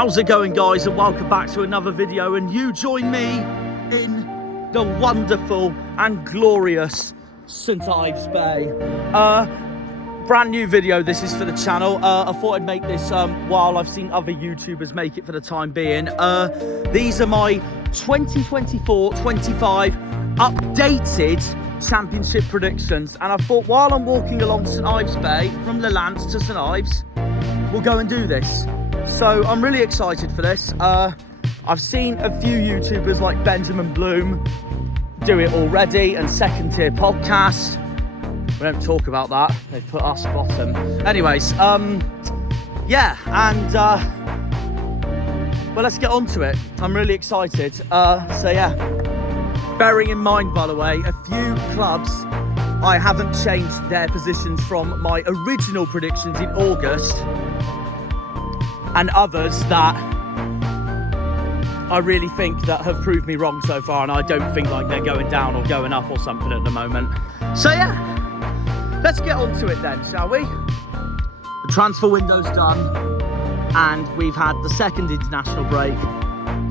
How's it going, guys, and welcome back to another video, and you join me in the wonderful and glorious St Ives Bay. Brand new video this is for the channel. I thought I'd make this while I've seen other YouTubers make it for the time being. These are my 2024-25 updated championship predictions, and I thought while I'm walking along St Ives Bay from the Lands to St Ives, we'll go and do this. So I'm really excited for this. I've seen a few YouTubers like Benjamin Bloom do it already, and Second Tier Podcast. We don't talk about that. They've put us bottom. Anyways, yeah, and well, let's get on to it. I'm really excited. So yeah, bearing in mind, by the way, a few clubs I haven't changed their positions from my original predictions in August, and others that I really think that have proved me wrong so far, and I don't think like they're going down or going up or something at the moment. So yeah, let's get on to it then, shall we? The transfer window's done, and we've had the second international break,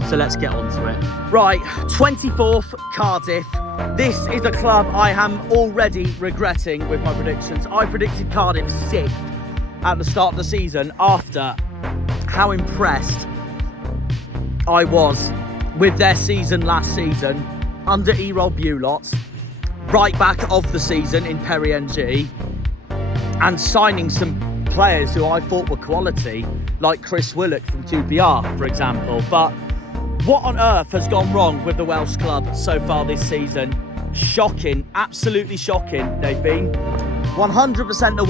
so let's get on to it. Right, 24th, Cardiff. This is a club I am already regretting with my predictions. I predicted Cardiff 6th at the start of the season after how impressed I was with their season last season under Erol Bulut, right back of the season in Perry NG, and signing some players who I thought were quality, like Chris Willock from QPR, for example. But what on earth has gone wrong with the Welsh club so far this season? Shocking, absolutely shocking they've been. 100% the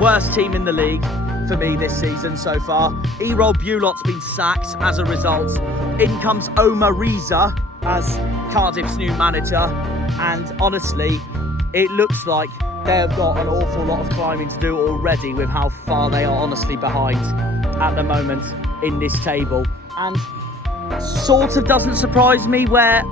worst team in the league for me this season so far. Erol Bulut's been sacked as a result. In comes Omar Reza as Cardiff's new manager, and honestly, it looks like they have got an awful lot of climbing to do already with how far they are honestly behind at the moment in this table. And sort of doesn't surprise me where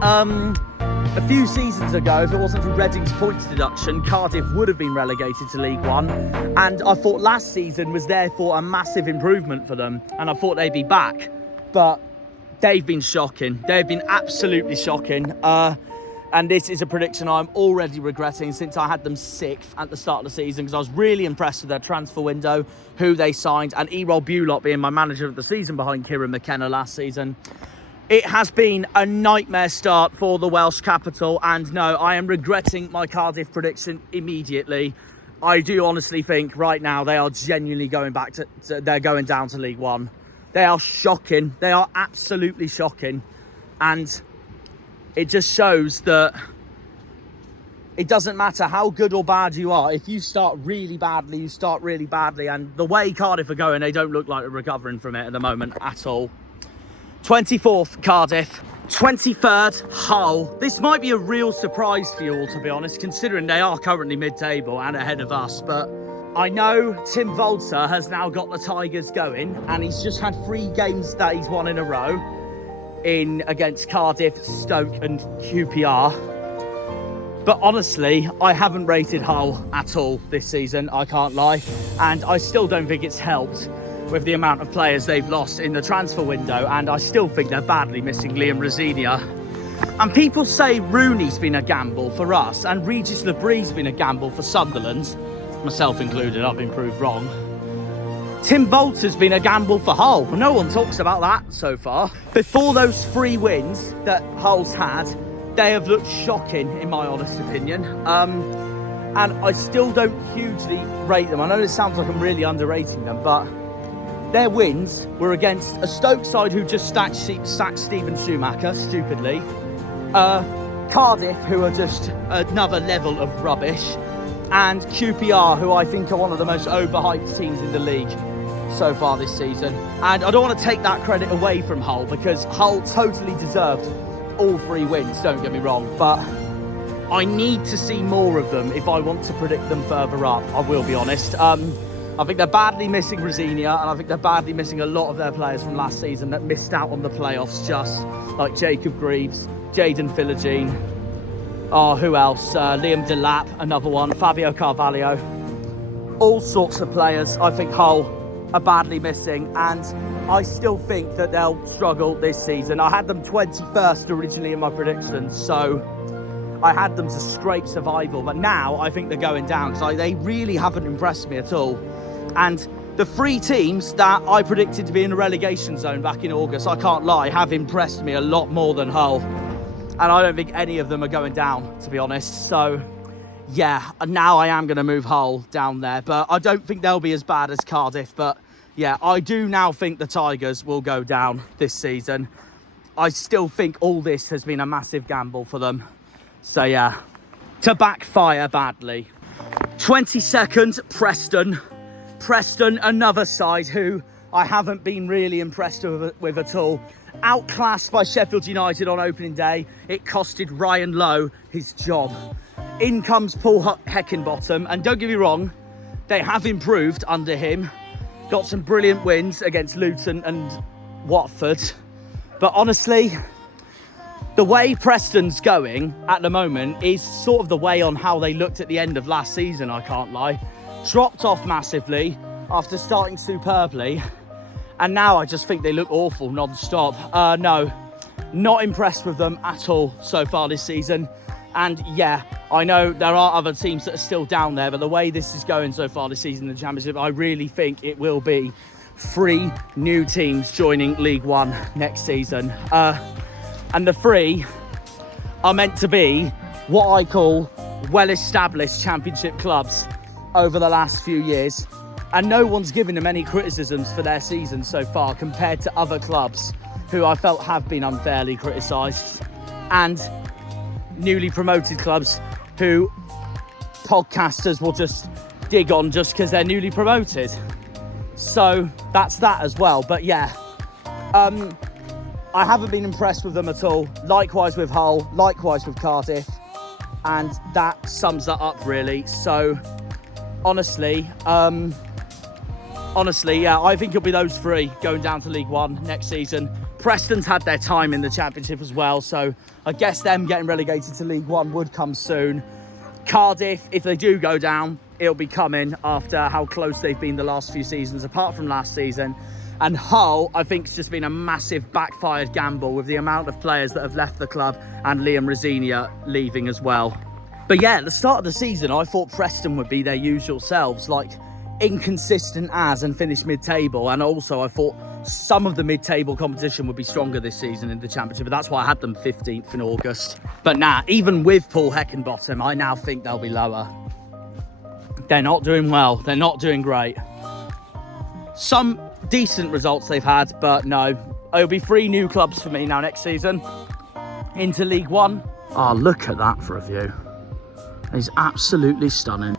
a few seasons ago, if it wasn't for Reading's points deduction, Cardiff would have been relegated to League One. And I thought last season was therefore a massive improvement for them, and I thought they'd be back. But they've been shocking. They've been absolutely shocking. And this is a prediction I'm already regretting since I had them 6th at the start of the season, because I was really impressed with their transfer window, who they signed, and Erol Bulut being my manager of the season behind Kieran McKenna last season. It has been a nightmare start for the Welsh capital, and no, I am regretting my Cardiff prediction immediately. I do honestly think right now they are genuinely going back to they're going down to League One. They are shocking. They are absolutely shocking. And it just shows that it doesn't matter how good or bad you are. If you start really badly, you start really badly. And the way Cardiff are going, they don't look like they're recovering from it at the moment at all. 24th, Cardiff. 23rd, Hull. This might be a real surprise for you all, to be honest, considering they are currently mid-table and ahead of us. But I know Tim Volter has now got the Tigers going, and he's just had 3 games that he's won in a row against Cardiff, Stoke and QPR. But honestly, I haven't rated Hull at all this season, I can't lie. And I still don't think it's helped with the amount of players they've lost in the transfer window, and I still think they're badly missing Liam Rosinia. And people say Rooney's been a gamble for us, and Regis Lebrie's been a gamble for Sunderland, myself included. I've been proved wrong. Tim Volter's been a gamble for Hull. No one talks about that so far. Before those 3 wins that Hull's had, they have looked shocking in my honest opinion. And I still don't hugely rate them. I know this sounds like I'm really underrating them, but their wins were against a Stoke side who just sacked Stephen Schumacher, stupidly. Cardiff, who are just another level of rubbish. And QPR, who I think are one of the most overhyped teams in the league so far this season. And I don't want to take that credit away from Hull, because Hull totally deserved all 3 wins, don't get me wrong. But I need to see more of them if I want to predict them further up, I will be honest. I think they're badly missing Rosinia, and I think they're badly missing a lot of their players from last season that missed out on the playoffs, just like Jacob Greaves, Jayden Philogene, who else? Liam Delap, another one, Fabio Carvalho. All sorts of players. I think Hull are badly missing, and I still think that they'll struggle this season. I had them 21st originally in my predictions, so I had them to scrape survival, but now I think they're going down because they really haven't impressed me at all. And the 3 teams that I predicted to be in the relegation zone back in August, I can't lie, have impressed me a lot more than Hull. And I don't think any of them are going down, to be honest. So, yeah, now I am going to move Hull down there. But I don't think they'll be as bad as Cardiff. But, yeah, I do now think the Tigers will go down this season. I still think all this has been a massive gamble for them. So, yeah, to backfire badly. 22nd, Preston. Preston, another side who I haven't been really impressed with at all. Outclassed by Sheffield United on opening day. It costed Ryan Lowe his job. In comes Paul Heckingbottom, and don't get me wrong, they have improved under him. Got some brilliant wins against Luton and Watford. But honestly, the way Preston's going at the moment is sort of the way on how they looked at the end of last season, I can't lie. Dropped off massively after starting superbly. And now I just think they look awful non-stop. No, not impressed with them at all so far this season. And yeah, I know there are other teams that are still down there, but the way this is going so far this season in the Championship, I really think it will be 3 new teams joining League One next season. And the 3 are meant to be what I call well-established Championship clubs over the last few years. And no one's given them any criticisms for their season so far compared to other clubs who I felt have been unfairly criticised, and newly promoted clubs who podcasters will just dig on just because they're newly promoted. So that's that as well. But yeah, I haven't been impressed with them at all. Likewise with Hull, likewise with Cardiff, and that sums that up really. So honestly, yeah, I think it'll be those 3 going down to League One next season. Preston's had their time in the Championship as well, so I guess them getting relegated to League One would come soon. Cardiff, if they do go down, it'll be coming after how close they've been the last few seasons, apart from last season. And Hull, I think, has just been a massive backfired gamble with the amount of players that have left the club and Liam Rosinia leaving as well. But yeah, at the start of the season, I thought Preston would be their usual selves, like inconsistent as and finish mid-table. And also I thought some of the mid-table competition would be stronger this season in the Championship, but that's why I had them 15th in August. But nah, even with Paul Heckingbottom, I now think they'll be lower. They're not doing well. They're not doing great. Some decent results they've had, but no. It'll be 3 new clubs for me now next season into League One. Oh, look at that for a view. It's absolutely stunning.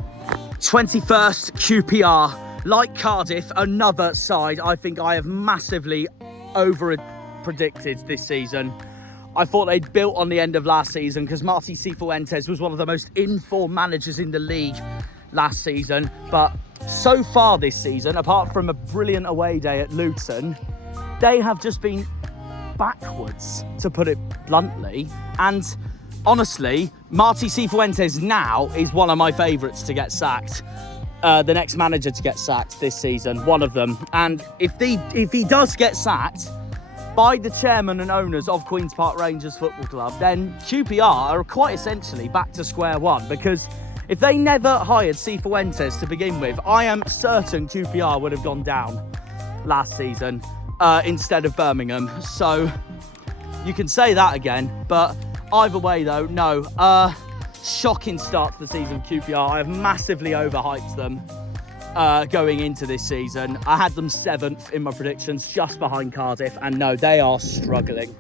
21st, QPR. Like Cardiff, another side I think I have massively over-predicted this season. I thought they'd built on the end of last season because Martí Cifuentes was one of the most in-form managers in the league last season. But so far this season, apart from a brilliant away day at Luton, they have just been backwards, to put it bluntly. And honestly, Martí Cifuentes now is one of my favourites to get sacked. The next manager to get sacked this season, one of them. And if he does get sacked by the chairman and owners of Queen's Park Rangers Football Club, then QPR are quite essentially back to square one, because if they never hired Cifuentes to begin with, I am certain QPR would have gone down last season instead of Birmingham. So you can say that again, but either way though, no. Shocking start to the season for QPR. I have massively overhyped them going into this season. I had them 7th in my predictions, just behind Cardiff, and no, they are struggling.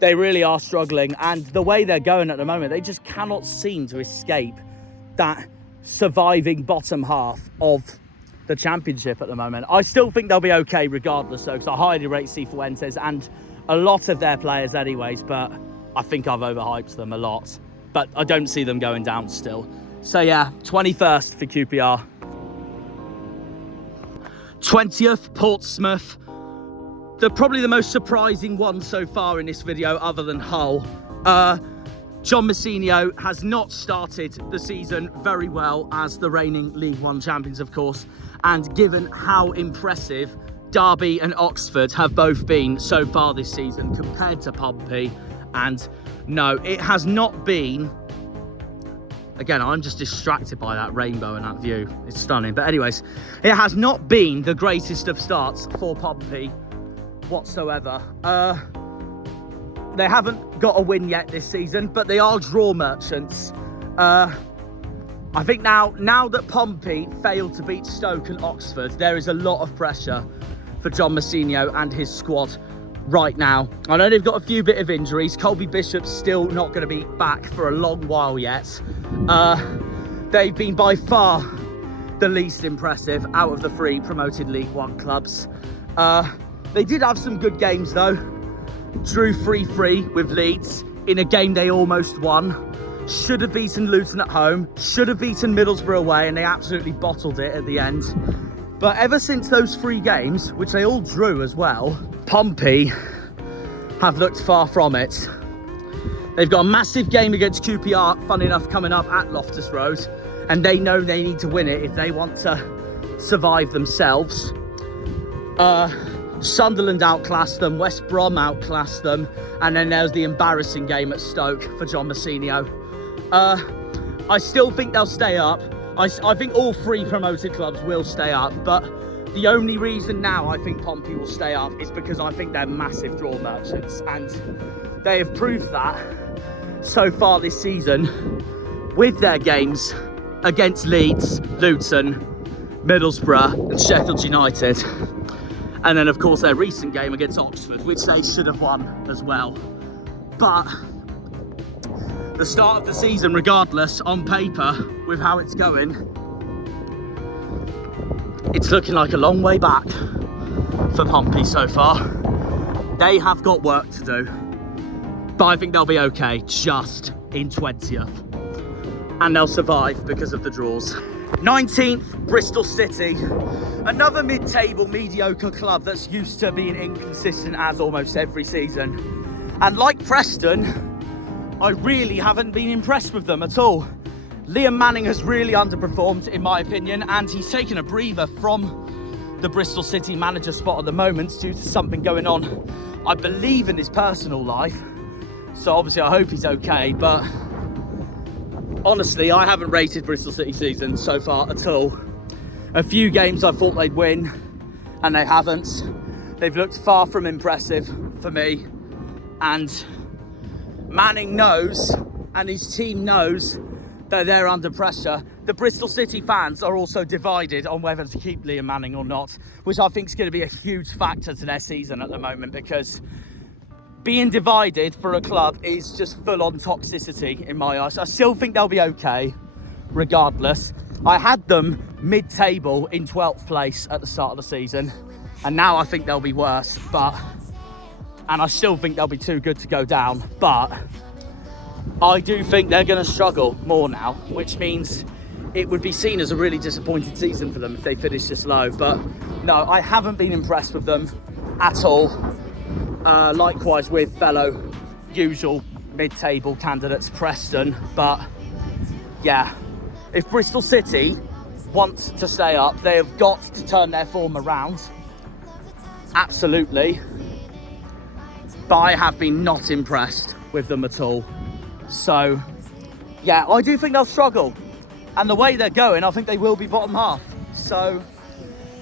They really are struggling, and the way they're going at the moment, they just cannot seem to escape that surviving bottom half of the Championship at the moment. I still think they'll be okay regardless though, because I highly rate Cifuentes and a lot of their players anyways, but I think I've overhyped them a lot. But I don't see them going down still. So yeah, 21st for QPR. 20th, Portsmouth. Probably the most surprising one so far in this video, other than Hull. John Mousinho has not started the season very well as the reigning League One champions, of course. And given how impressive Derby and Oxford have both been so far this season compared to Pompey, and no, it has not been... Again, I'm just distracted by that rainbow and that view. It's stunning. But anyways, it has not been the greatest of starts for Pompey whatsoever. They haven't got a win yet this season, but they are draw merchants. I think now that Pompey failed to beat Stoke and Oxford, there is a lot of pressure for John Mousinho and his squad right now. I know they've got a few bit of injuries. Colby Bishop's still not going to be back for a long while yet. They've been by far the least impressive out of the 3 promoted League One clubs. They did have some good games though. Drew 3-3 with Leeds in a game they almost won. Should have beaten Luton at home. Should have beaten Middlesbrough away, and they absolutely bottled it at the end. But ever since those 3 games, which they all drew as well, Pompey have looked far from it. They've got a massive game against QPR, fun enough, coming up at Loftus Road, and they know they need to win it if they want to survive themselves. Sunderland outclassed them, West Brom outclassed them, and then there's the embarrassing game at Stoke for John Mousinho. I still think they'll stay up. I think all 3 promoted clubs will stay up, but the only reason now I think Pompey will stay up is because I think they're massive draw merchants, and they have proved that so far this season with their games against Leeds, Luton, Middlesbrough and Sheffield United. And then, of course, their recent game against Oxford, which they should have won as well. But the start of the season, regardless, on paper, with how it's going, it's looking like a long way back for Pompey so far. They have got work to do, but I think they'll be okay, just in 20th. And they'll survive because of the draws. 19th, Bristol City. Another mid-table mediocre club that's used to being inconsistent as almost every season. And like Preston, I really haven't been impressed with them at all. Liam Manning has really underperformed, in my opinion, and he's taken a breather from the Bristol City manager spot at the moment due to something going on, I believe, in his personal life. So obviously I hope he's okay, but honestly, I haven't rated Bristol City season so far at all. A few games I thought they'd win, and they haven't. They've looked far from impressive for me. And Manning knows, and his team knows, that they're under pressure. The Bristol City fans are also divided on whether to keep Liam Manning or not, which I think is going to be a huge factor to their season at the moment, because being divided for a club is just full-on toxicity in my eyes. I still think they'll be okay, regardless. I had them mid-table in 12th place at the start of the season, and now I think they'll be worse, and I still think they'll be too good to go down, but I do think they're going to struggle more now, which means it would be seen as a really disappointing season for them if they finish this low. But no, I haven't been impressed with them at all. Likewise with fellow usual mid-table candidates, Preston. But yeah, if Bristol City want to stay up, they have got to turn their form around. Absolutely. But I have been not impressed with them at all. So yeah, I do think they'll struggle. And the way they're going, I think they will be bottom half. So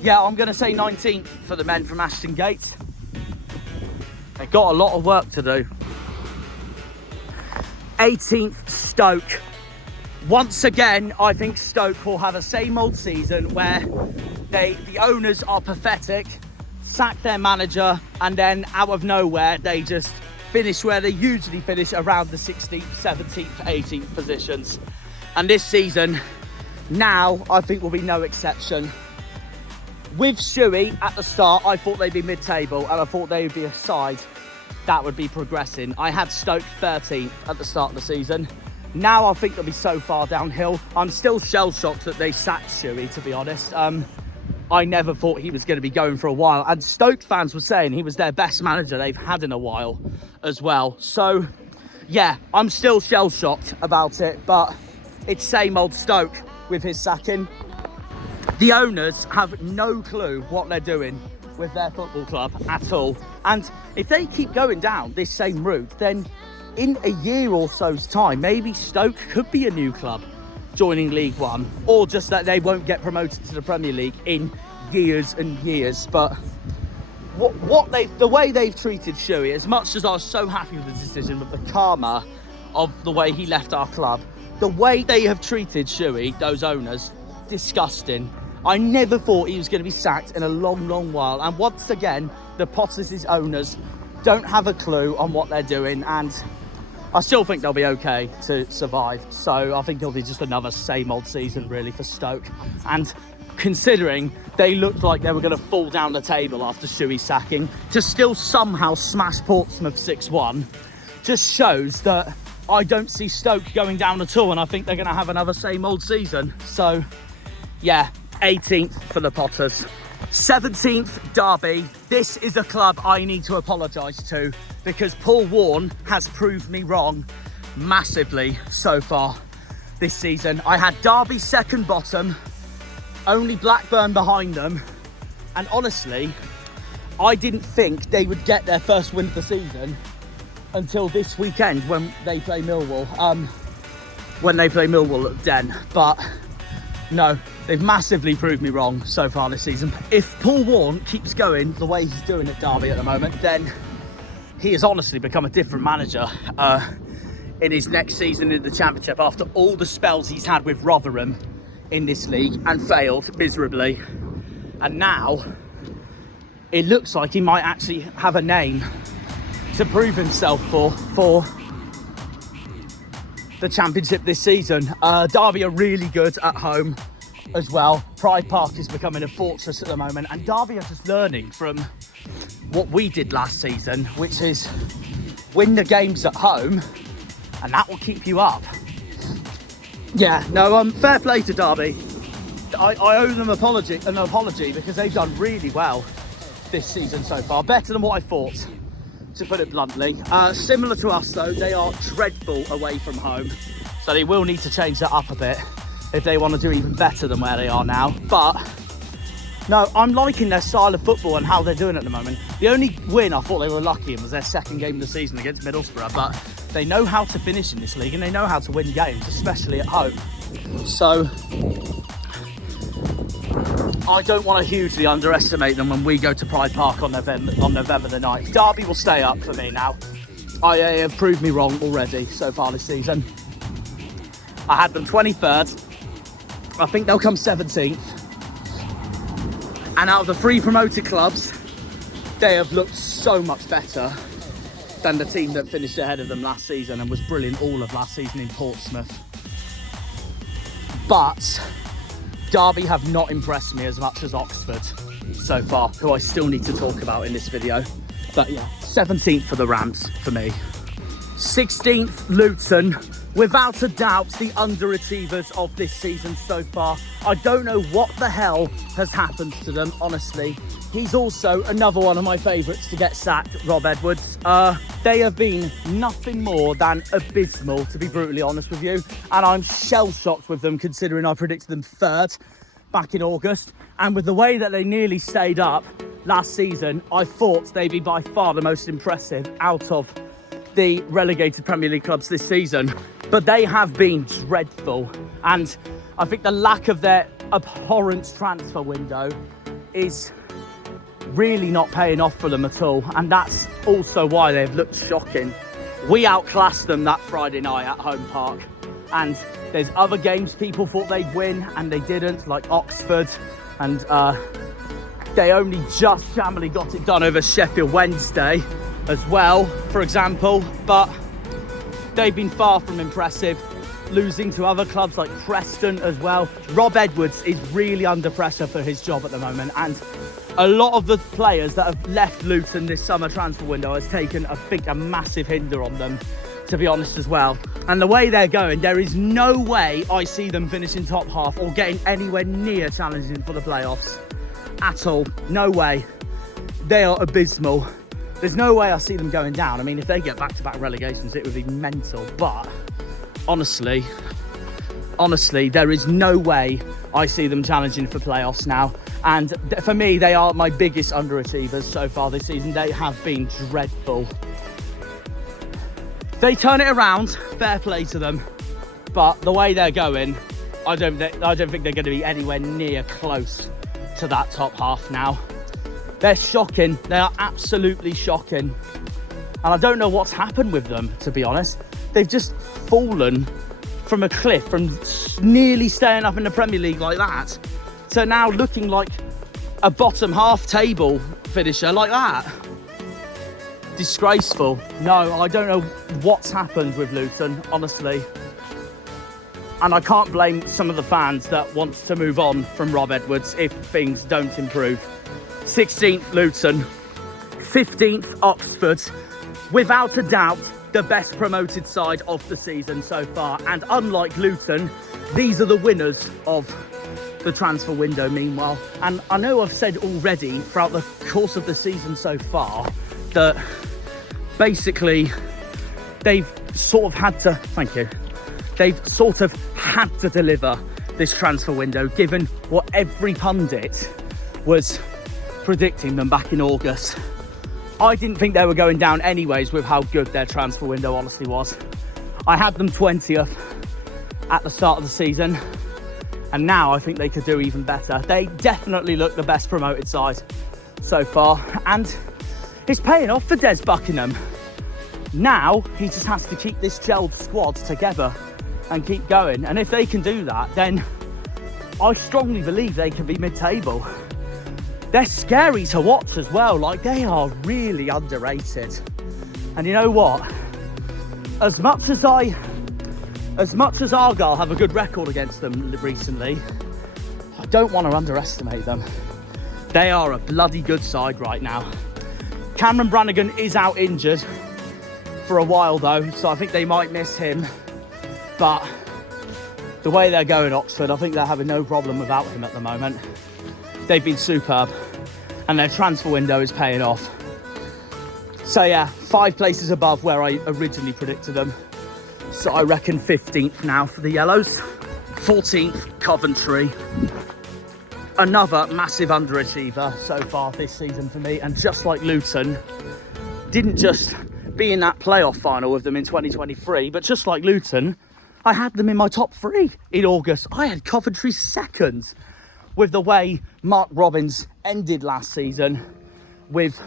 yeah, I'm going to say 19th for the men from Ashton Gate. They've got a lot of work to do. 18th, Stoke. Once again, I think Stoke will have a same old season where the owners are pathetic, sack their manager, and then out of nowhere, they just finish where they usually finish, around the 16th, 17th, 18th positions. And this season, now, I think will be no exception. With Shuey at the start, I thought they'd be mid-table, and I thought they would be a side that would be progressing. I had Stoke 13th at the start of the season. Now I think they'll be so far downhill. I'm still shell-shocked that they sacked Shuey, to be honest. I never thought he was going to be going for a while. And Stoke fans were saying he was their best manager they've had in a while as well. So, yeah, I'm still shell-shocked about it, but it's same old Stoke with his sacking. The owners have no clue what they're doing with their football club at all. And if they keep going down this same route, then in a year or so's time, maybe Stoke could be a new club joining League One, or just that they won't get promoted to the Premier League in years and years. But the way they've treated Shuey, as much as I was so happy with the decision, with the karma of the way he left our club, the way they have treated Shuey, those owners, disgusting. I never thought he was going to be sacked in a long, long while. And once again, the Potters' owners don't have a clue on what they're doing, and I still think they'll be okay to survive. So I think it'll be just another same old season really for Stoke. And considering they looked like they were going to fall down the table after Shuey's sacking, to still somehow smash Portsmouth 6-1 just shows that I don't see Stoke going down at all, and I think they're going to have another same old season. So yeah, 18th for the Potters. 17th, Derby. This is a club I need to apologise to, because Paul Warne has proved me wrong massively so far this season. I had Derby second bottom, only Blackburn behind them, and honestly, I didn't think they would get their first win of the season until this weekend when they play Millwall. At Den, but no, they've massively proved me wrong so far this season. If Paul Warne keeps going the way he's doing at Derby at the moment, then he has honestly become a different manager in his next season in the Championship, after all the spells he's had with Rotherham in this league and failed miserably. And now it looks like he might actually have a name to prove himself for the Championship this season. Derby are really good at home as well. Pride Park is becoming a fortress at the moment, and Derby are just learning from what we did last season, which is win the games at home, and that will keep you up. Yeah, no, fair play to Derby. I owe them an apology because they've done really well this season so far, better than what I thought, to put it bluntly. Similar to us though, they are dreadful away from home, so they will need to change that up a bit if they want to do even better than where they are now. But no, I'm liking their style of football and how they're doing at the moment. The only win I thought they were lucky in was their second game of the season against Middlesbrough, but they know how to finish in this league and they know how to win games, especially at home. So I don't want to hugely underestimate them when we go to Pride Park on November the 9th. Derby will stay up for me now. I have proved me wrong already so far this season. I had them 23rd. I think they'll come 17th. And out of the 3 promoted clubs, they have looked so much better than the team that finished ahead of them last season and was brilliant all of last season in Portsmouth. But Derby have not impressed me as much as Oxford so far, who I still need to talk about in this video. But yeah, 17th for the Rams for me. 16th, Luton. Without a doubt, the underachievers of this season so far. I don't know what the hell has happened to them, honestly. He's also another one of my favourites to get sacked, Rob Edwards. They have been nothing more than abysmal, to be brutally honest with you. And I'm shell-shocked with them, considering I predicted them 3rd back in August. And with the way that they nearly stayed up last season, I thought they'd be by far the most impressive out of the relegated Premier League clubs this season. But they have been dreadful. And I think the lack of their abhorrent transfer window is really not paying off for them at all, and that's also why they've looked shocking. We outclassed them that Friday night at Home Park, and there's other games people thought they'd win and they didn't, like Oxford, and they only just shammily got it done over Sheffield Wednesday as well, for example. But they've been far from impressive, losing to other clubs like Preston as well. Rob Edwards is really under pressure for his job at the moment, and a lot of the players that have left Luton this summer transfer window has taken, I think, a massive hinder on them, to be honest as well. And the way they're going, there is no way I see them finishing top half or getting anywhere near challenging for the playoffs at all. No way. They are abysmal. there's no way I see them going down. I mean, if they get back-to-back relegations, it would be mental. But honestly, there is no way I see them challenging for playoffs now. And for me, they are my biggest underachievers so far this season. They have been dreadful. They turn it around, fair play to them. But the way they're going, I don't think they're going to be anywhere near close to that top half now. They're shocking. They are absolutely shocking. And I don't know what's happened with them, to be honest. They've just fallen from a cliff, from nearly staying up in the Premier League like that, to now looking like a bottom half table finisher like that. Disgraceful. No, I don't know what's happened with Luton, honestly. And I can't blame some of the fans that want to move on from Rob Edwards if things don't improve. 16th Luton, 15th Oxford, without a doubt the best promoted side of the season so far. And unlike Luton, these are the winners of the transfer window meanwhile. And I know I've said already throughout the course of the season so far that basically they've sort of had to, they've sort of had to deliver this transfer window given what every pundit was predicting them back in August. I didn't think they were going down anyways with how good their transfer window honestly was. I had them 20th at the start of the season, and now I think they could do even better. They definitely look the best promoted side so far, and it's paying off for Des Buckingham. Now he just has to keep this gelled squad together and keep going, and if they can do that, then I strongly believe they can be mid-table. They're scary to watch as well. Like, they are really underrated. And you know what? As much as Argyle have a good record against them recently, I don't want to underestimate them. They are a bloody good side right now. Cameron Brannigan is out injured for a while though, so I think they might miss him. But the way they're going, Oxford, I think they're having no problem without him at the moment. They've been superb, and their transfer window is paying off. So yeah, 5 places above where I originally predicted them. So I reckon 15th now for the Yellows. 14th, Coventry. Another massive underachiever so far this season for me. And just like Luton, didn't just be in that playoff final with them in 2023, but just like Luton, I had them in my top 3 in August. I had Coventry second. With the way Mark Robins ended last season, with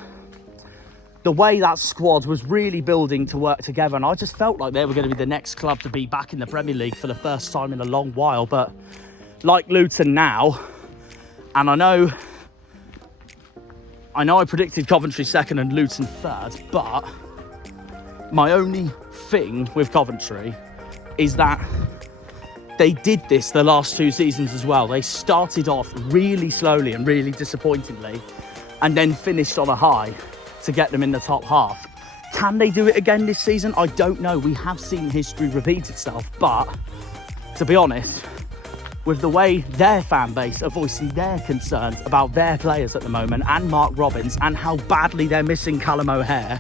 the way that squad was really building to work together, and I just felt like they were going to be the next club to be back in the Premier League for the first time in a long while. But like Luton now, and I know I predicted Coventry second and Luton third, but my only thing with Coventry is that they did this the last 2 seasons as well. They started off really slowly and really disappointingly, and then finished on a high to get them in the top half. Can they do it again this season? I don't know. We have seen history repeat itself, but to be honest, with the way their fan base are voicing their concerns about their players at the moment, and Mark Robins, and how badly they're missing Callum O'Hare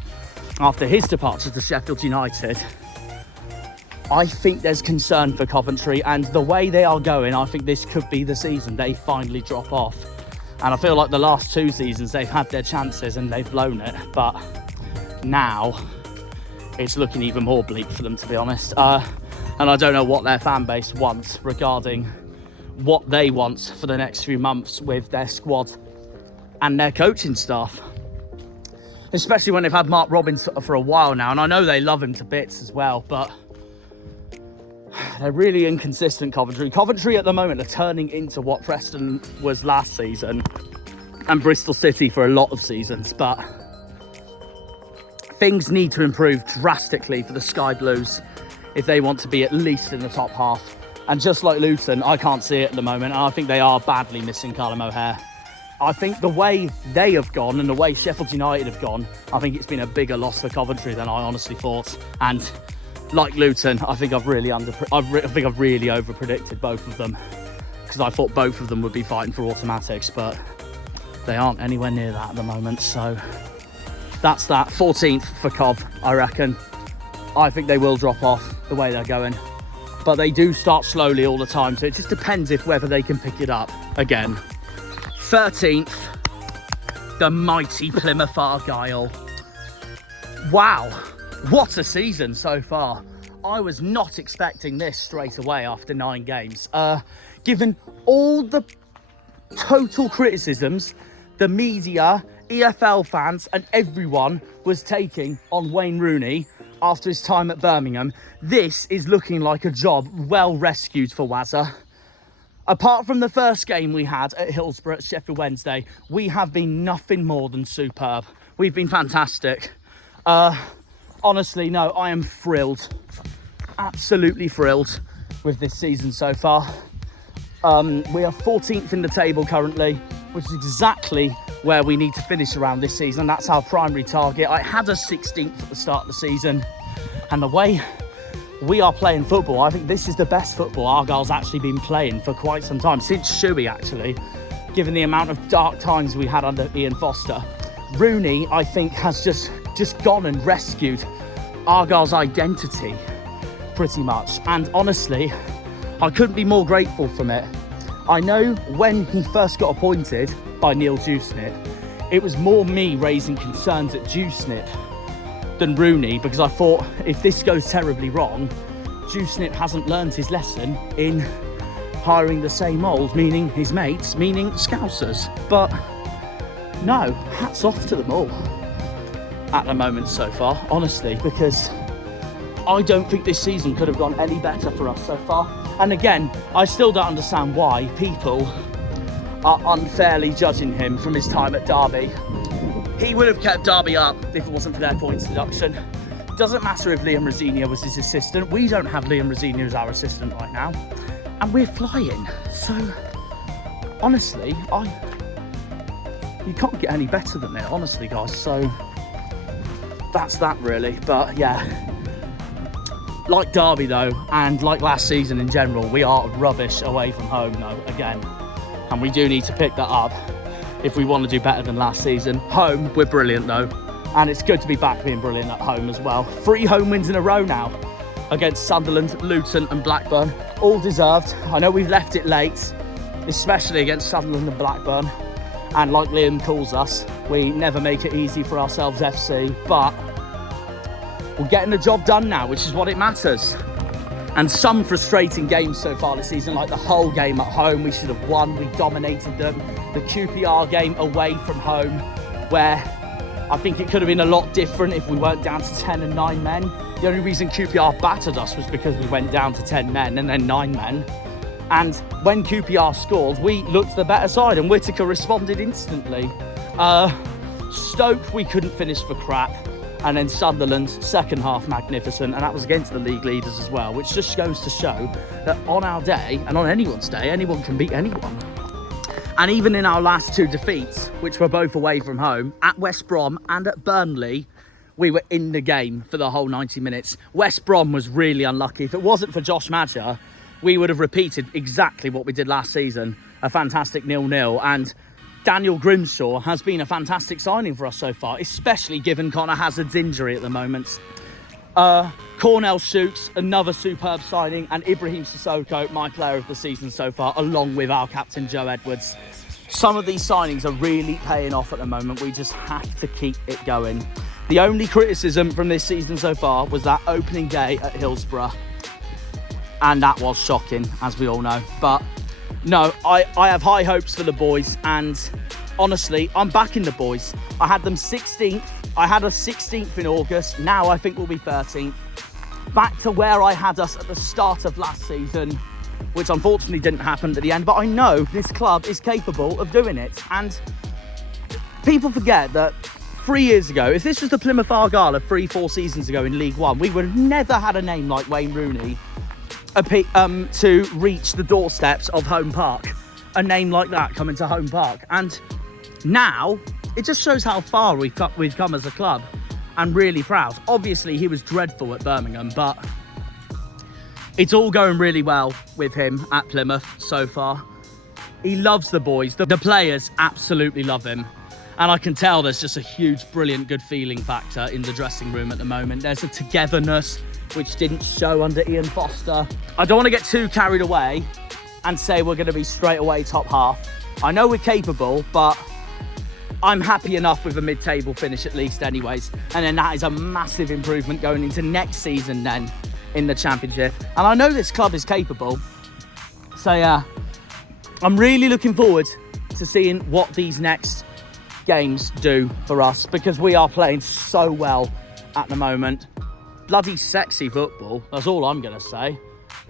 after his departure to Sheffield United, I think there's concern for Coventry, and the way they are going, I think this could be the season they finally drop off. And I feel like the last 2 seasons they've had their chances and they've blown it, but now it's looking even more bleak for them, to be honest. And I don't know what their fan base wants regarding what they want for the next few months with their squad and their coaching staff. Especially when they've had Mark Robins for a while now, and I know they love him to bits as well, but they're really inconsistent, Coventry. Coventry at the moment are turning into what Preston was last season and Bristol City for a lot of seasons, but things need to improve drastically for the Sky Blues if they want to be at least in the top half. And just like Luton, I can't see it at the moment, and I think they are badly missing Callum O'Hare. I think the way they have gone and the way Sheffield United have gone, I think it's been a bigger loss for Coventry than I honestly thought. And like Luton, I think I've really over-predicted both of them, because I thought both of them would be fighting for automatics, but they aren't anywhere near that at the moment. So That's that. 14th for Cov, I reckon. I think they will drop off the way they're going. But they do start slowly all the time, so it just depends whether they can pick it up again. 13th, the mighty Plymouth Argyle. Wow, what a season so far. I was not expecting this straight away after 9 games. Given all the total criticisms the media, EFL fans and everyone was taking on Wayne Rooney after his time at Birmingham, this is looking like a job well rescued for Wazza. Apart from the first game we had at Hillsborough at Sheffield Wednesday, we have been nothing more than superb. We've been fantastic. Honestly, no, I am thrilled. Absolutely thrilled with this season so far. We are 14th in the table currently, which is exactly where we need to finish around this season. That's our primary target. I had a 16th at the start of the season, and the way we are playing football, I think this is the best football Argyle's actually been playing for quite some time, since Shuey actually, given the amount of dark times we had under Ian Foster. Rooney, I think, has just gone and rescued Argyle's identity, pretty much. And honestly, I couldn't be more grateful from it. I know when he first got appointed by Neil Dewsnip, it was more me raising concerns at Dewsnip than Rooney, because I thought if this goes terribly wrong, Dewsnip hasn't learned his lesson in hiring the same old, meaning his mates, meaning Scousers. But no, hats off to them all at the moment so far, honestly, because I don't think this season could have gone any better for us so far. And again, I still don't understand why people are unfairly judging him from his time at Derby. He would have kept Derby up if it wasn't for their points deduction. Doesn't matter if Liam Rosenior was his assistant. We don't have Liam Rosenior as our assistant right now, and we're flying. So honestly, you can't get any better than it, honestly, guys. So that's that really. But yeah, like Derby though, and like last season in general, we are rubbish away from home though, again. And we do need to pick that up if we want to do better than last season. Home, we're brilliant though. And it's good to be back being brilliant at home as well. 3 home wins in a row now against Sunderland, Luton and Blackburn. All deserved. I know we've left it late, especially against Sunderland and Blackburn. And like Liam calls us, we never make it easy for ourselves FC, but we're getting the job done now, which is what it matters. And some frustrating games so far this season, like the whole game at home, we should have won, we dominated them. The QPR game away from home, where I think it could have been a lot different if we weren't down to 10 and 9 men. The only reason QPR battered us was because we went down to 10 men and then 9 men. And when QPR scored, we looked the better side and Whittaker responded instantly. Stoke, we couldn't finish for crap. And then Sunderland, second half magnificent, and that was against the league leaders as well, which just goes to show that on our day, and on anyone's day, anyone can beat anyone. And even in our last 2 defeats, which were both away from home, at West Brom and at Burnley, we were in the game for the whole 90 minutes. West Brom was really unlucky. If it wasn't for Josh Madger, we would have repeated exactly what we did last season, a fantastic 0-0, and Daniel Grimshaw has been a fantastic signing for us so far, especially given Connor Hazard's injury at the moment. Cornell Shooks, another superb signing, and Ibrahim Sissoko, my player of the season so far, along with our captain Joe Edwards. Some of these signings are really paying off at the moment. We just have to keep it going. The only criticism from this season so far was that opening day at Hillsborough, and that was shocking, as we all know. But no, I have high hopes for the boys, and honestly, I'm backing the boys. I had them 16th. I had us 16th in August. Now I think we'll be 13th. Back to where I had us at the start of last season, which unfortunately didn't happen at the end. But I know this club is capable of doing it. And people forget that 3 years ago, if this was the Plymouth Argyle of 3-4 seasons ago in League One, we would have never had a name like Wayne Rooney to reach the doorsteps of Home Park. A name like that coming to Home Park. And now it just shows how far we've come as a club. I'm really proud. Obviously he was dreadful at Birmingham, but it's all going really well with him at Plymouth so far. He loves the boys. The players absolutely love him. And I can tell there's just a huge, brilliant, good feeling factor in the dressing room at the moment. There's a togetherness which didn't show under Ian Foster. I don't want to get too carried away and say we're going to be straight away top half. I know we're capable, but I'm happy enough with a mid-table finish at least anyways. And then that is a massive improvement going into next season then in the Championship. And I know this club is capable. So yeah, I'm really looking forward to seeing what these next games do for us, because we are playing so well at the moment. Bloody sexy football, that's all I'm going to say.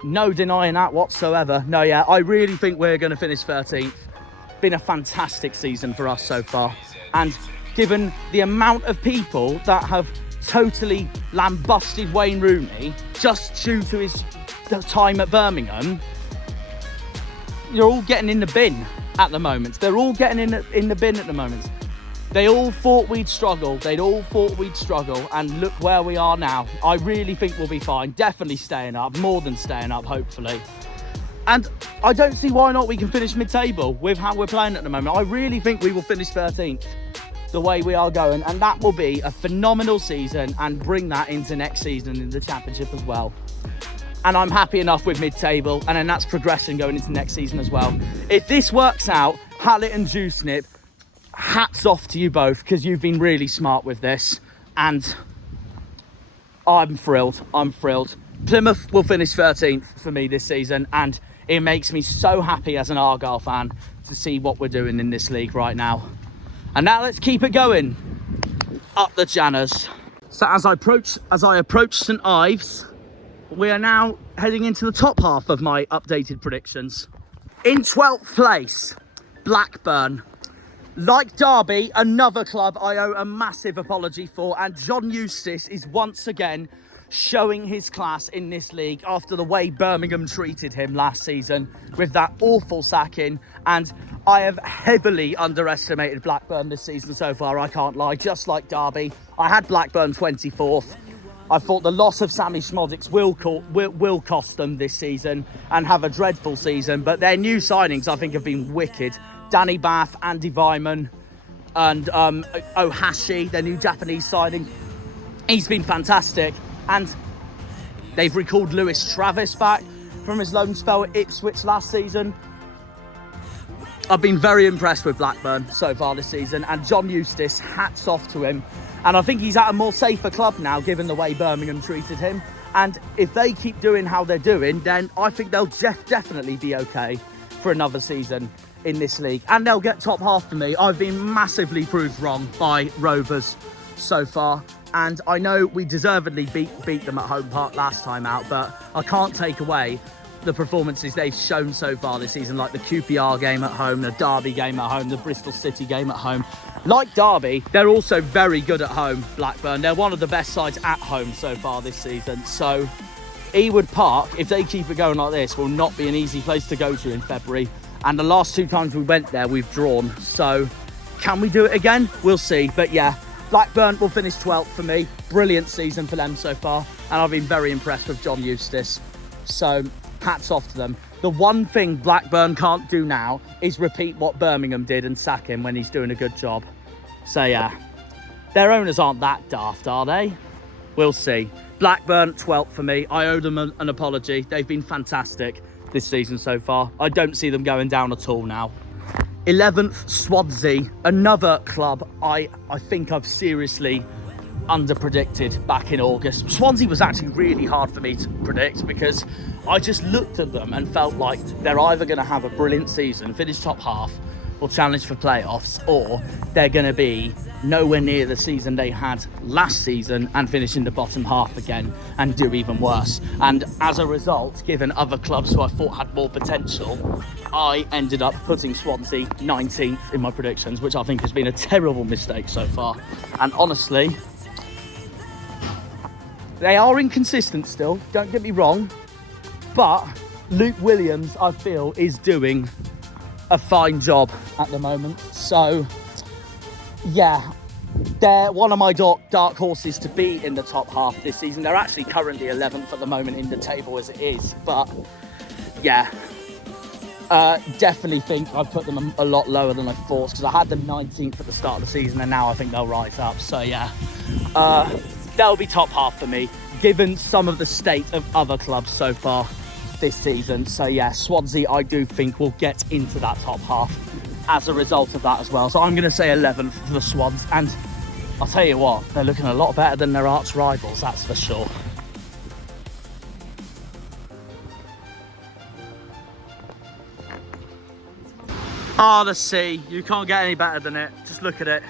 No denying that whatsoever. No, yeah, I really think we're going to finish 13th. Been a fantastic season for us so far. And given the amount of people that have totally lambusted Wayne Rooney just due to his time at Birmingham, you're all getting in the bin at the moment. They're all getting in the bin at the moment. They all thought we'd struggle. They'd all thought we'd struggle. And look where we are now. I really think we'll be fine. Definitely staying up. More than staying up, hopefully. And I don't see why not we can finish mid-table with how we're playing at the moment. I really think we will finish 13th the way we are going. And that will be a phenomenal season and bring that into next season in the Championship as well. And I'm happy enough with mid-table. And then that's progression going into next season as well. If this works out, Hallett and Dewsnip, hats off to you both, because you've been really smart with this. And I'm thrilled. I'm thrilled. Plymouth will finish 13th for me this season. And it makes me so happy as an Argyle fan to see what we're doing in this league right now. And now let's keep it going. Up the Janners. So as I approach St Ives, we are now heading into the top half of my updated predictions. In 12th place, Blackburn. Like Derby, another club I owe a massive apology for, and John Eustace is once again showing his class in this league after the way Birmingham treated him last season with that awful sacking. And I have heavily underestimated Blackburn this season so far, I can't lie. Just like Derby, I had Blackburn 24th. I thought the loss of Sammy Schmodix will cost them this season and have a dreadful season, but their new signings I think have been wicked. Danny Bath, Andy Vyman and Ohashi, their new Japanese signing. He's been fantastic. And they've recalled Lewis Travis back from his loan spell at Ipswich last season. I've been very impressed with Blackburn so far this season, and John Eustace, hats off to him. And I think he's at a more safer club now, given the way Birmingham treated him. And if they keep doing how they're doing, then I think they'll definitely be okay for another season in this league. And they'll get top half for me. I've been massively proved wrong by Rovers so far. And I know we deservedly beat them at Home Park last time out, but I can't take away the performances they've shown so far this season, like the QPR game at home, the Derby game at home, the Bristol City game at home. Like Derby, they're also very good at home, Blackburn. They're one of the best sides at home so far this season. So Ewood Park, if they keep it going like this, will not be an easy place to go to in February. And the last two times we went there, we've drawn. So can we do it again? We'll see. But yeah, Blackburn will finish 12th for me. Brilliant season for them so far. And I've been very impressed with John Eustace. So hats off to them. The one thing Blackburn can't do now is repeat what Birmingham did and sack him when he's doing a good job. So yeah, their owners aren't that daft, are they? We'll see. Blackburn 12th for me. I owe them an apology. They've been fantastic this season so far. I don't see them going down at all now. 11th, Swansea, another club I think I've seriously under-predicted back in August. Swansea was actually really hard for me to predict because I just looked at them and felt like they're either going to have a brilliant season, finish top half, or challenge for playoffs, or they're going to be nowhere near the season they had last season and finish in the bottom half again and do even worse. And as a result, given other clubs who I thought had more potential, I ended up putting Swansea 19th in my predictions, which I think has been a terrible mistake so far. And honestly, they are inconsistent still, don't get me wrong, but Luke Williams, I feel, is doing a fine job at the moment. So yeah, they're one of my dark horses to be in the top half this season. They're actually currently 11th at the moment in the table as it is, but yeah, Definitely think I put them a lot lower than I thought, because I had them 19th at the start of the season, and now I think they'll rise up. So yeah, they'll be top half for me, given some of the state of other clubs so far this season. So yeah, Swansea I do think will get into that top half as a result of that as well. So I'm going to say 11th for the Swans, and I'll tell you what, they're looking a lot better than their arch rivals, that's for sure. Ah, the sea. You can't get any better than it. Just look at it.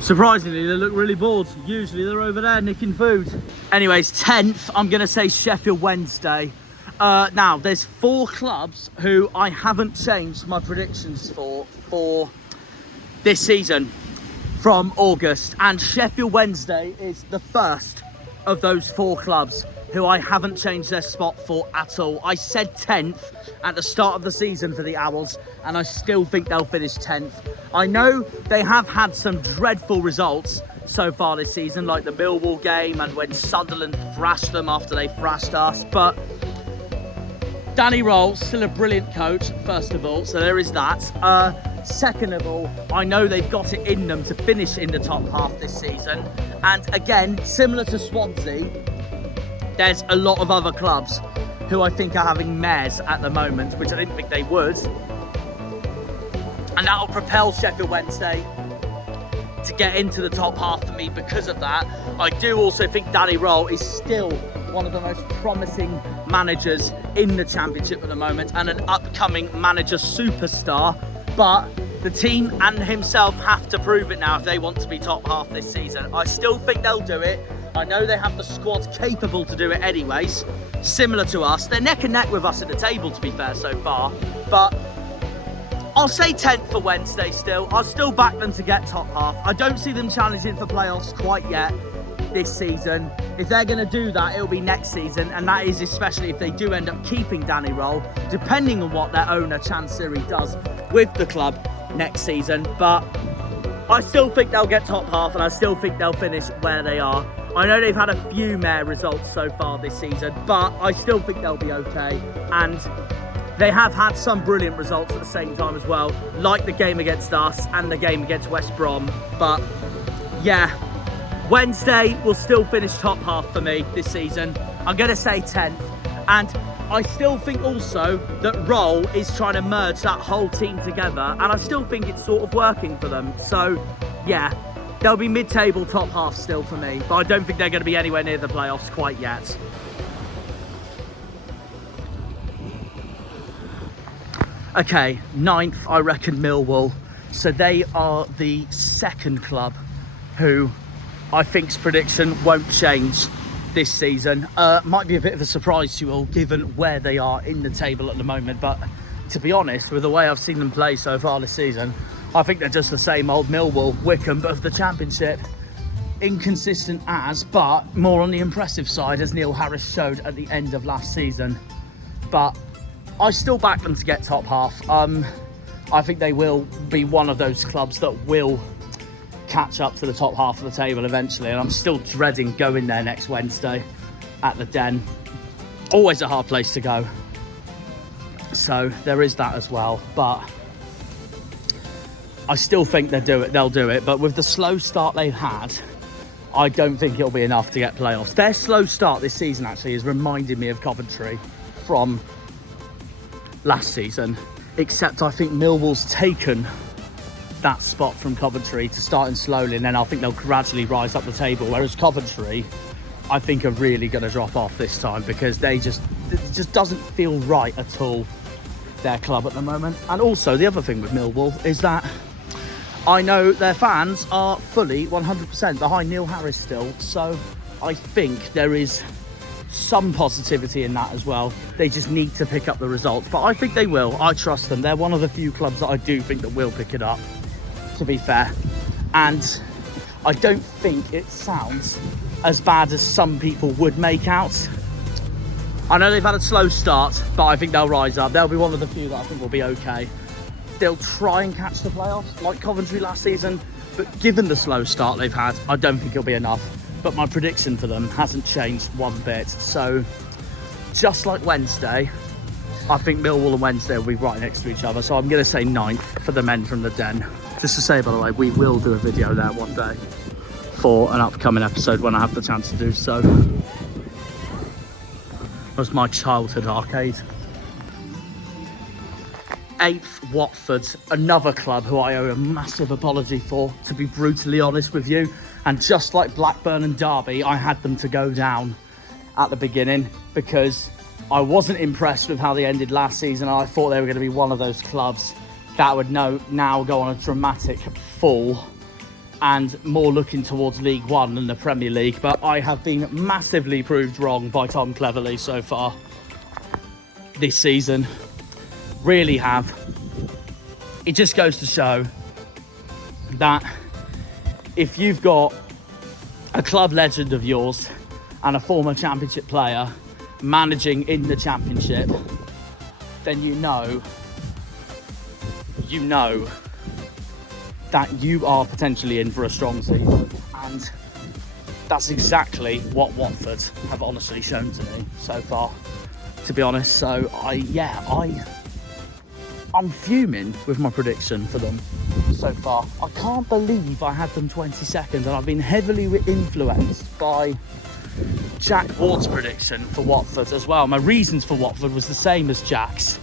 Surprisingly, they look really bored. Usually they're over there nicking food. Anyways, 10th, I'm going to say Sheffield Wednesday. Now, there's 4 clubs who I haven't changed my predictions for this season from August. And Sheffield Wednesday is the first of those 4 clubs who I haven't changed their spot for at all. I said 10th at the start of the season for the Owls, and I still think they'll finish 10th. I know they have had some dreadful results so far this season, like the Millwall game and when Sunderland thrashed them after they thrashed us, but Danny Roll's still a brilliant coach, first of all, so there is that. Second of all, I know they've got it in them to finish in the top half this season, and again, similar to Swansea, there's a lot of other clubs who I think are having mares at the moment, which I didn't think they would. And that'll propel Sheffield Wednesday to get into the top half for me because of that. I do also think Danny Roll is still one of the most promising managers in the Championship at the moment, and an upcoming manager superstar. But the team and himself have to prove it now if they want to be top half this season. I still think they'll do it. I know they have the squad capable to do it anyways, similar to us. They're neck and neck with us at the table, to be fair, so far. But I'll say 10th for Wednesday still. I'll still back them to get top half. I don't see them challenging for playoffs quite yet this season. If they're going to do that, it'll be next season, and that is especially if they do end up keeping Danny Roll, depending on what their owner, Chansiri, does with the club next season. But I still think they'll get top half, and I still think they'll finish where they are. I know they've had a few mare results so far this season, but I still think they'll be okay. And they have had some brilliant results at the same time as well, like the game against us and the game against West Brom. But yeah, Wednesday will still finish top half for me this season. I'm going to say 10th. And I still think also that Roll is trying to merge that whole team together, and I still think it's sort of working for them. So yeah, they'll be mid-table top half still for me, but I don't think they're going to be anywhere near the playoffs quite yet. Okay, 9th, I reckon Millwall. So they are the second club who I think's prediction won't change this season. Might be a bit of a surprise to you all, given where they are in the table at the moment, but to be honest, with the way I've seen them play so far this season, I think they're just the same old Millwall, Wickham of the Championship. Inconsistent as, but more on the impressive side, as Neil Harris showed at the end of last season. But I still back them to get top half. I think they will be one of those clubs that will catch up to the top half of the table eventually, and I'm still dreading going there next Wednesday at the Den. Always a hard place to go. So there is that as well, but I still think they'll do it, but with the slow start they've had, I don't think it'll be enough to get playoffs. Their slow start this season actually has reminded me of Coventry from last season, except I think Millwall's taken that spot from Coventry to starting slowly, and then I think they'll gradually rise up the table, whereas Coventry I think are really going to drop off this time, because it just doesn't feel right at all, their club at the moment. And also the other thing with Millwall is that I know their fans are fully 100% behind Neil Harris still, so I think there is some positivity in that as well. They just need to pick up the results, but I think they will. I trust them. They're one of the few clubs that I do think that will pick it up, to be fair. And I don't think it sounds as bad as some people would make out. I know they've had a slow start, but I think they'll rise up. They'll be one of the few that I think will be okay. They'll try and catch the playoffs like Coventry last season, but given the slow start they've had, I don't think it'll be enough. But my prediction for them hasn't changed one bit. So just like Wednesday, I think Millwall and Wednesday will be right next to each other. So I'm going to say 9th for the men from the Den. Just to say, by the way, we will do a video there one day for an upcoming episode when I have the chance to do so. That was my childhood arcade. 8th, Watford, another club who I owe a massive apology for, to be brutally honest with you. And just like Blackburn and Derby, I had them to go down at the beginning because I wasn't impressed with how they ended last season. I thought they were going to be one of those clubs that would now go on a dramatic fall and more looking towards League One than the Premier League. But I have been massively proved wrong by Tom Cleverley so far this season. Really have. It just goes to show that if you've got a club legend of yours and a former Championship player managing in the Championship, then you know that you are potentially in for a strong season. And that's exactly what Watford have honestly shown to me so far, to be honest. So I'm fuming with my prediction for them so far. I can't believe I had them 22nd, and I've been heavily influenced by Jack Ward's prediction for Watford as well. My reasons for Watford was the same as Jack's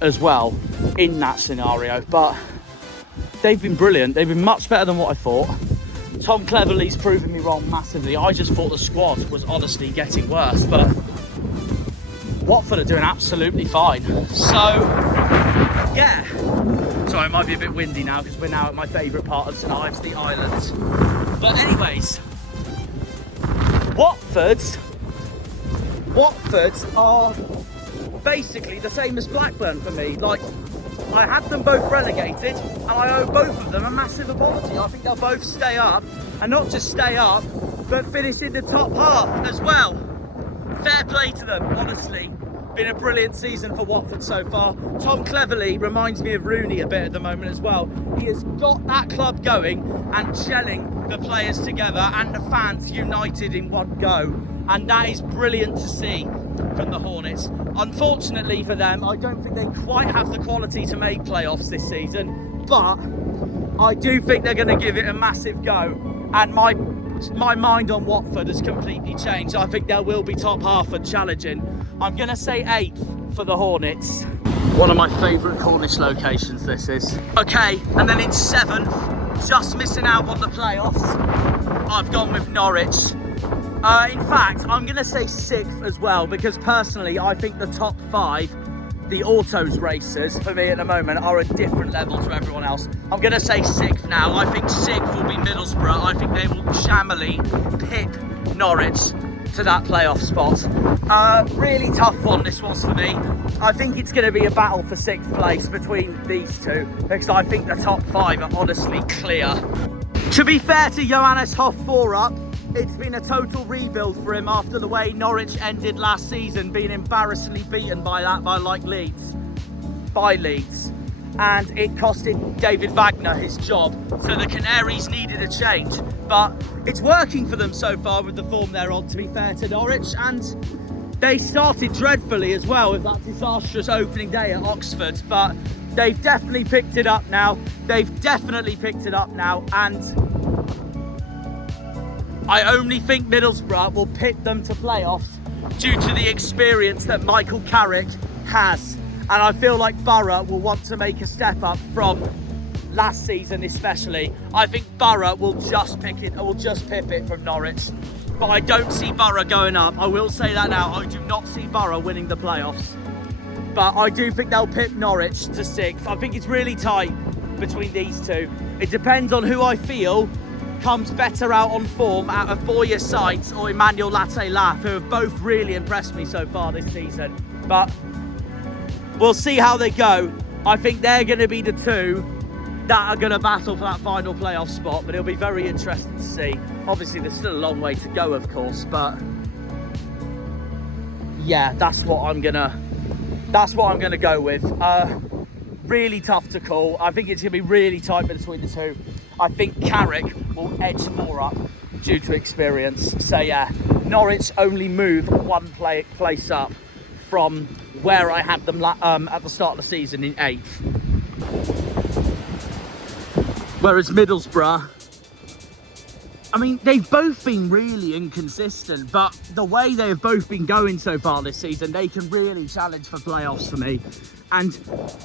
as well in that scenario, but they've been brilliant. They've been much better than what I thought. Tom Cleverley's proven me wrong massively. I just thought the squad was honestly getting worse, but Watford are doing absolutely fine. So, yeah. Sorry, it might be a bit windy now because we're now at my favourite part of tonight, the islands. But anyways, Watford are basically the same as Blackburn for me. Like, I had them both relegated and I owe both of them a massive apology. I think they'll both stay up, and not just stay up, but finish in the top half as well. Fair play to them, honestly. Been a brilliant season for Watford so far. Tom Cleverley reminds me of Rooney a bit at the moment as well. He has got that club going and gelling the players together and the fans united in one go. And that is brilliant to see from the Hornets. Unfortunately for them, I don't think they quite have the quality to make playoffs this season, but I do think they're going to give it a massive go. And my mind on Watford has completely changed. I think there will be top half and challenging. I'm going to say 8th for the Hornets. One of my favourite Cornish locations this is. Okay, and then in 7th, just missing out on the playoffs, I've gone with Norwich. In fact, I'm going to say 6th as well, because personally I think the top 5, the autos racers for me at the moment, are a different level to everyone else. I'm going to say 6th now. I think 6th will be Middlesbrough. I think they will shammily pip Norwich to that playoff spot. Really tough one this was for me. I think it's going to be a battle for 6th place between these two, because I think the top 5 are honestly clear. To be fair to Johannes Hoff 4-up, it's been a total rebuild for him after the way Norwich ended last season, being embarrassingly beaten by Leeds. And it costed David Wagner his job. So the Canaries needed a change. But it's working for them so far with the form they're on, to be fair to Norwich. And they started dreadfully as well with that disastrous opening day at Oxford. But they've definitely picked it up now. And I only think Middlesbrough will pit them to playoffs due to the experience that Michael Carrick has. And I feel like Borough will want to make a step up from last season especially. I think Borough will just pip it from Norwich. But I don't see Borough going up. I will say that now. I do not see Borough winning the playoffs. But I do think they'll pip Norwich to 6th. I think it's really tight between these two. It depends on who I feel comes better out on form out of Boyer Sides or Emmanuel Latte-Laff, who have both really impressed me so far this season. But we'll see how they go. I think they're going to be the two that are going to battle for that final playoff spot, but it'll be very interesting to see. Obviously, there's still a long way to go, of course, but yeah, that's what I'm gonna go with. Really tough to call. I think it's going to be really tight between the two. I think Carrick will edge 4-up due to experience. So yeah, Norwich only move one place up from where I had them at the start of the season in 8th. Whereas Middlesbrough, I mean, they've both been really inconsistent, but the way they have both been going so far this season, they can really challenge for playoffs for me. And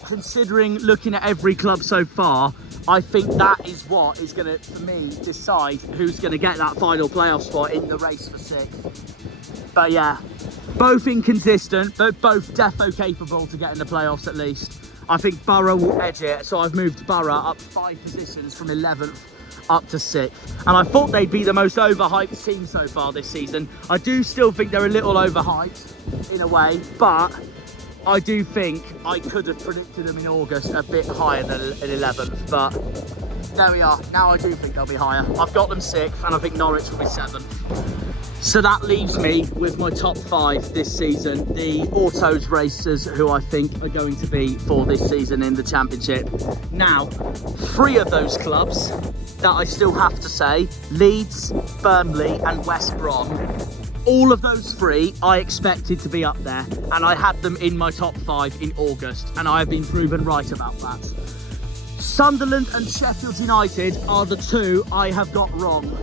considering looking at every club so far, I think that is what is going to, for me, decide who's going to get that final playoff spot in the race for 6th. But yeah, both inconsistent, but both defo capable to get in the playoffs at least. I think Borough will edge it, so I've moved Borough up 5 positions from 11th up to 6th. And I thought they'd be the most overhyped team so far this season. I do still think they're a little overhyped in a way, but I do think I could have predicted them in August a bit higher than 11th, but there we are. Now I do think they'll be higher. I've got them 6th, and I think Norwich will be 7th. So that leaves me with my top 5 this season, the Autos racers who I think are going to be for this season in the Championship. Now, 3 of those clubs that I still have to say, Leeds, Burnley and West Brom, all of those 3 I expected to be up there, and I had them in my top 5 in August, and I have been proven right about that. Sunderland and Sheffield United are the 2 I have got wrong.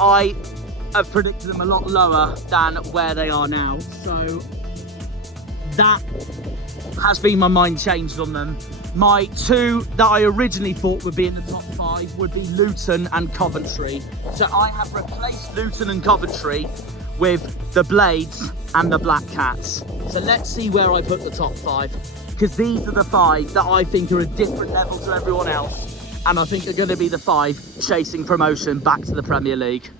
I have predicted them a lot lower than where they are now, so that has been my mind changed on them. My 2 that I originally thought would be in the top 5 would be Luton and Coventry. So I have replaced Luton and Coventry with the Blades and the Black Cats. So let's see where I put the top 5, because these are the 5 that I think are a different level to everyone else, and I think are going to be the 5 chasing promotion back to the Premier League,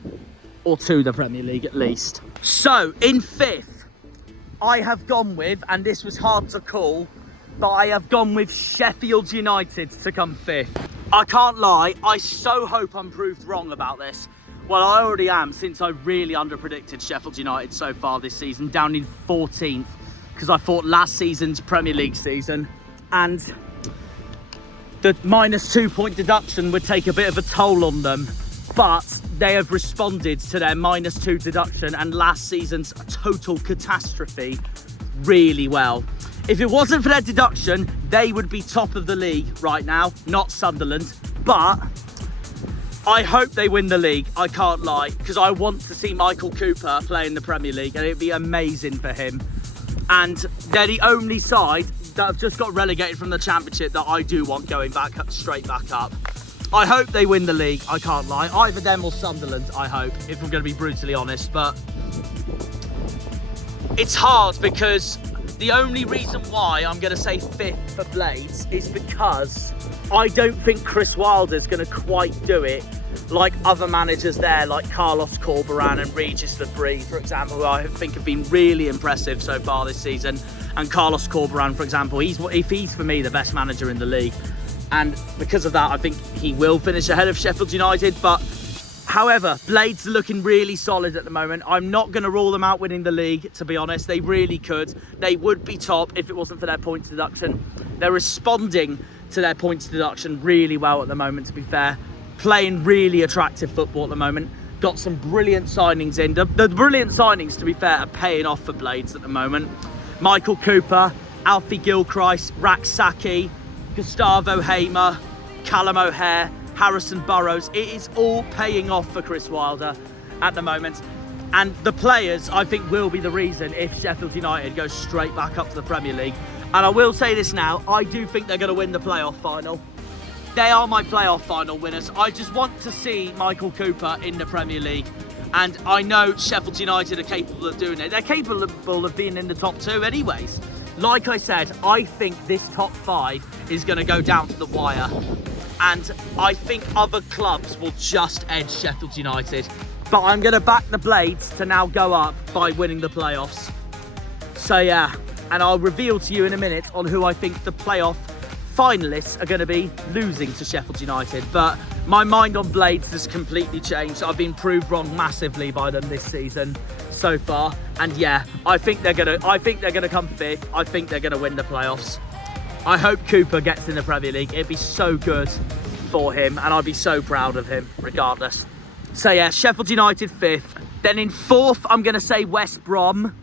or to the Premier League at least. So in 5th, I have gone with, and this was hard to call, but I have gone with Sheffield United to come 5th. I can't lie, I so hope I'm proved wrong about this. Well, I already am, since I really underpredicted Sheffield United so far this season, down in 14th, because I thought last season's Premier League season, and the -2 point deduction would take a bit of a toll on them, but they have responded to their -2 deduction and last season's total catastrophe really well. If it wasn't for their deduction, they would be top of the league right now, not Sunderland. But I hope they win the league, I can't lie, because I want to see Michael Cooper play in the Premier League, and it'd be amazing for him. And they're the only side that have just got relegated from the Championship that I do want going back up, straight back up. I hope they win the league, I can't lie. Either them or Sunderland, I hope, if I'm going to be brutally honest. But it's hard, because the only reason why I'm going to say 5th for Blades is because I don't think Chris Wilder's going to quite do it like other managers there, like Carlos Corberán and Regis Labrie, for example, who I think have been really impressive so far this season. And Carlos Corberán, for example, he's for me the best manager in the league. And because of that, I think he will finish ahead of Sheffield United. But however, Blades are looking really solid at the moment. I'm not going to rule them out winning the league, to be honest. They really could. They would be top if it wasn't for their points deduction. They're responding to their points deduction really well at the moment, to be fair. Playing really attractive football at the moment. Got some brilliant signings in. The brilliant signings, to be fair, are paying off for Blades at the moment. Michael Cooper, Alfie Gilchrist, Rax Saki, Gustavo Hamer, Callum O'Hare, Harrison Burrows. It is all paying off for Chris Wilder at the moment. And the players, I think, will be the reason if Sheffield United goes straight back up to the Premier League. And I will say this now, I do think they're going to win the playoff final. They are my playoff final winners. I just want to see Michael Cooper in the Premier League. And I know Sheffield United are capable of doing it. They're capable of being in the top 2 anyways. Like I said, I think this top 5 is going to go down to the wire. And I think other clubs will just edge Sheffield United. But I'm going to back the Blades to now go up by winning the playoffs. So yeah, and I'll reveal to you in a minute on who I think the playoff finalists are going to be losing to Sheffield United. But my mind on Blades has completely changed. I've been proved wrong massively by them this season so far. And yeah, I think they're going to come 5th. I think they're going to win the playoffs. I hope Cooper gets in the Premier League. It'd be so good for him, and I'd be so proud of him regardless. So yeah, Sheffield United 5th. Then in 4th, I'm going to say West Brom.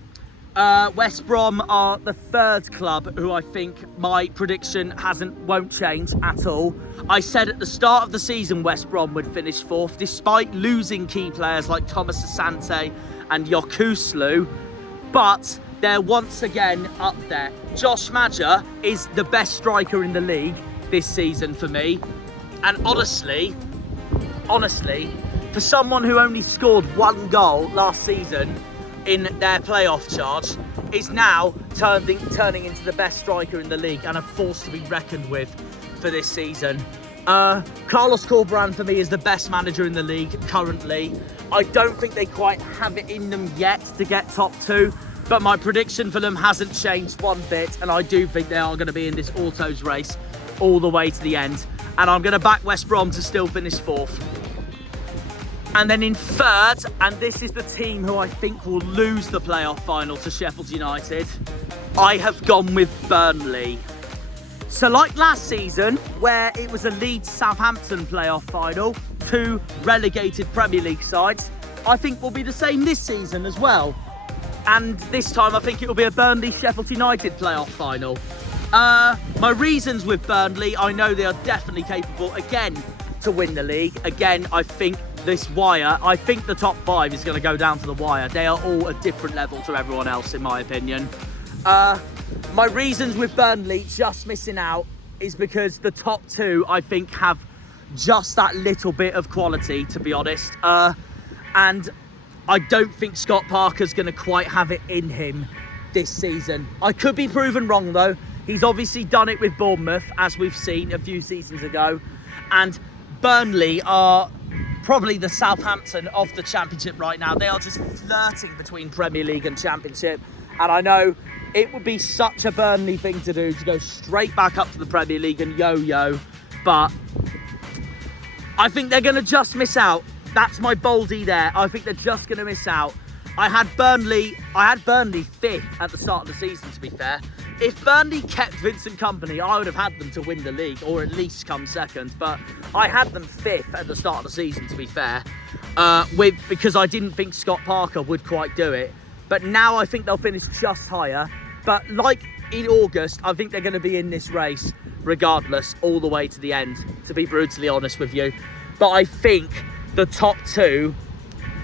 West Brom are the third club who I think my prediction won't change at all. I said at the start of the season West Brom would finish fourth, despite losing key players like Thomas Asante and Yokuslu, but they're once again up there. Josh Maja is the best striker in the league this season for me, and honestly, for someone who only scored 1 goal last season in their playoff charge, is now turning into the best striker in the league and a force to be reckoned with for this season. Carlos Corberán for me is the best manager in the league currently. I don't think they quite have it in them yet to get top 2, but my prediction for them hasn't changed one bit, and I do think they are going to be in this autos race all the way to the end, and I'm going to back West Brom to still finish 4th. And then in 3rd, and this is the team who I think will lose the playoff final to Sheffield United, I have gone with Burnley. So like last season, where it was a Leeds-Southampton playoff final, 2 relegated Premier League sides, I think will be the same this season as well. And this time I think it will be a Burnley-Sheffield United playoff final. My reasons with Burnley, I know they are definitely capable, again, to win the league. Again, I think the top 5 is going to go down to the wire. They are all a different level to everyone else, in my opinion. My reasons with Burnley just missing out is because the top 2, I think, have just that little bit of quality, to be honest. And I don't think Scott Parker's going to quite have it in him this season. I could be proven wrong, though. He's obviously done it with Bournemouth, as we've seen a few seasons ago. And Burnley are probably the Southampton of the Championship right now. They are just flirting between Premier League and Championship. And I know it would be such a Burnley thing to do, to go straight back up to the Premier League and yo-yo. But I think they're going to just miss out. That's my boldy there. I think they're just going to miss out. I had Burnley 5th at the start of the season, to be fair. If Burnley kept Vincent Kompany, I would have had them to win the league, or at least come 2nd. But I had them 5th at the start of the season, to be fair, because I didn't think Scott Parker would quite do it. But now I think they'll finish just higher. But like in August, I think they're going to be in this race regardless, all the way to the end, to be brutally honest with you. But I think the top 2,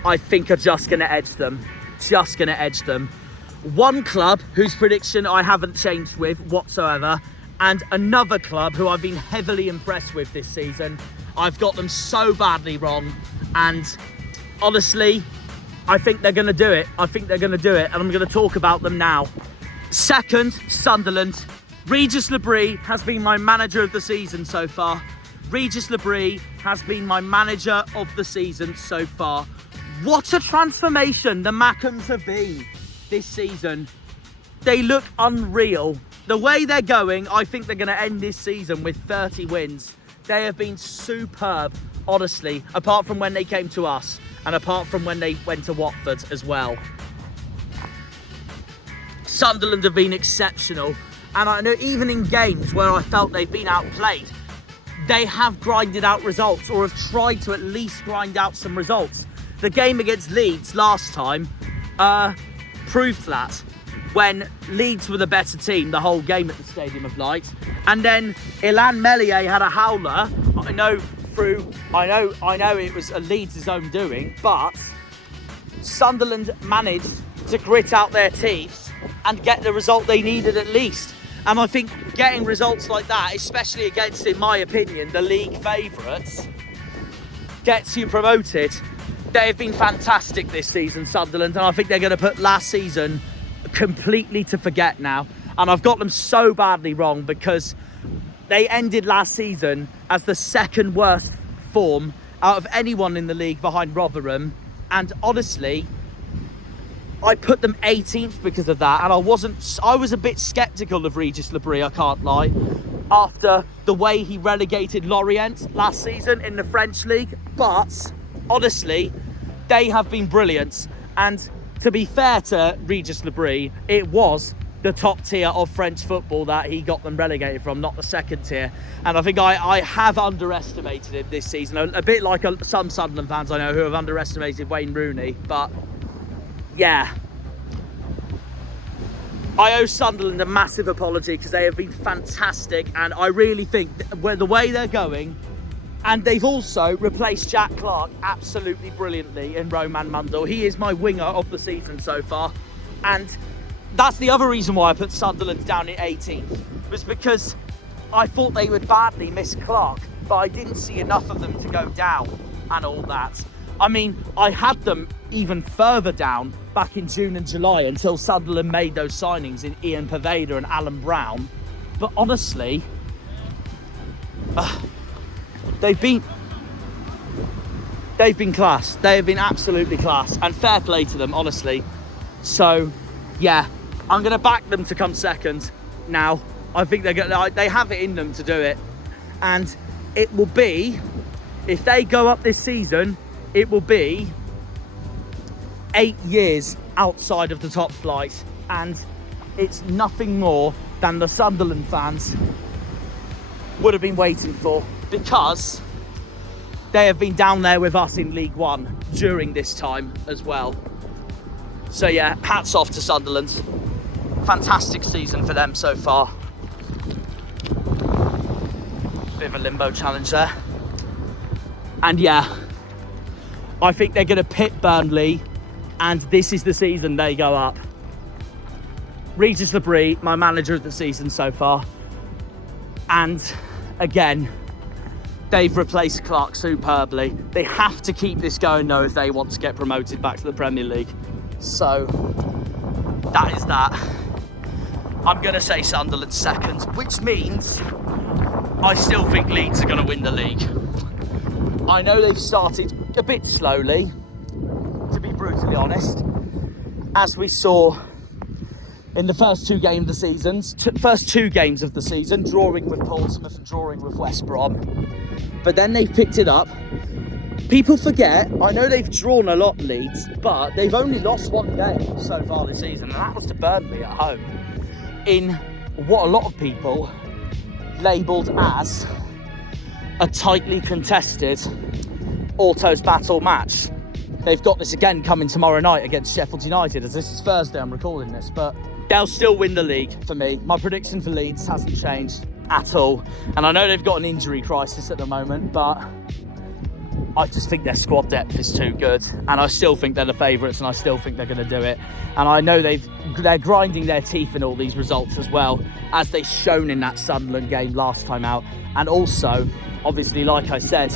I think, are just going to edge them. Just going to edge them. One club whose prediction I haven't changed with whatsoever, and another club who I've been heavily impressed with this season. I've got them so badly wrong, and honestly, I think they're going to do it. I think they're going to do it, and I'm going to talk about them now. 2nd, Sunderland. Regis Lebris has been my manager of the season so far. Regis Lebris has been my manager of the season so far. What a transformation the Mackhams have been this season. They look unreal. The way they're going, I think they're going to end this season with 30 wins. They have been superb, honestly, apart from when they came to us and apart from when they went to Watford as well. Sunderland have been exceptional. And I know even in games where I felt they've been outplayed, they have grinded out results, or have tried to at least grind out some results. The game against Leeds last time proved that, when Leeds were the better team the whole game at the Stadium of Light. And then Ilan Meslier had a howler. I know it was a Leeds' own doing, but Sunderland managed to grit out their teeth and get the result they needed at least. And I think getting results like that, especially against, in my opinion, the league favourites, gets you promoted. They have been fantastic this season, Sunderland, and I think they're going to put last season completely to forget now. And I've got them so badly wrong, because they ended last season as the 2nd worst form out of anyone in the league behind Rotherham. And honestly, I put them 18th because of that, and I was a bit sceptical of Regis Lebris, I can't lie, after the way he relegated Lorient last season in the French league. But honestly, they have been brilliant. And to be fair to Regis Lebris, it was the top tier of French football that he got them relegated from, not the 2nd tier. And I think I have underestimated him this season, a bit like some Sunderland fans I know who have underestimated Wayne Rooney. But yeah, I owe Sunderland a massive apology because they have been fantastic, and I really think the way they're going, and they've also replaced Jack Clark absolutely brilliantly in Roman Mundell. He is my winger of the season so far, and that's the other reason why I put Sunderland down in 18th, was because I thought they would badly miss Clark, but I didn't see enough of them to go down and all that. I mean, I had them even further down back in June and July until Sunderland made those signings in Ian Paveda and Alan Brown. But honestly, they've been class. They have been absolutely class, and fair play to them, honestly. So, yeah, I'm going to back them to come second now. I think they have it in them to do it. And it will be, if they go up this season, it will be 8 years outside of the top flight, and it's nothing more than the Sunderland fans would have been waiting for, because they have been down there with us in League One during this time as well. So yeah, hats off to Sunderland. Fantastic season for them so far. Bit of a limbo challenge there. And yeah, I think they're going to pit Burnley, and this is the season they go up. Regis Labrie, my manager of the season so far. And again, they've replaced Clark superbly. They have to keep this going though if they want to get promoted back to the Premier League. So that is that. I'm going to say Sunderland second, which means I still think Leeds are going to win the league. I know they've started a bit slowly, to be brutally honest, as we saw in the first two games of the season, drawing with Portsmouth and drawing with West Brom. But then they've picked it up. People forget, I know they've drawn a lot, Leeds, but they've only lost one game so far this season, and that was to Burnley at home, in what a lot of people labelled as a tightly contested autos battle match. They've got this again coming tomorrow night against Sheffield United, as this is Thursday I'm recording this, but they'll still win the league for me. My prediction for Leeds hasn't changed at all, and I know they've got an injury crisis at the moment, but I just think their squad depth is too good, and I still think they're the favourites, and I still think they're going to do it. And I know they're grinding their teeth in all these results as well, as they've shown in that Sunderland game last time out. And also, obviously, like I said,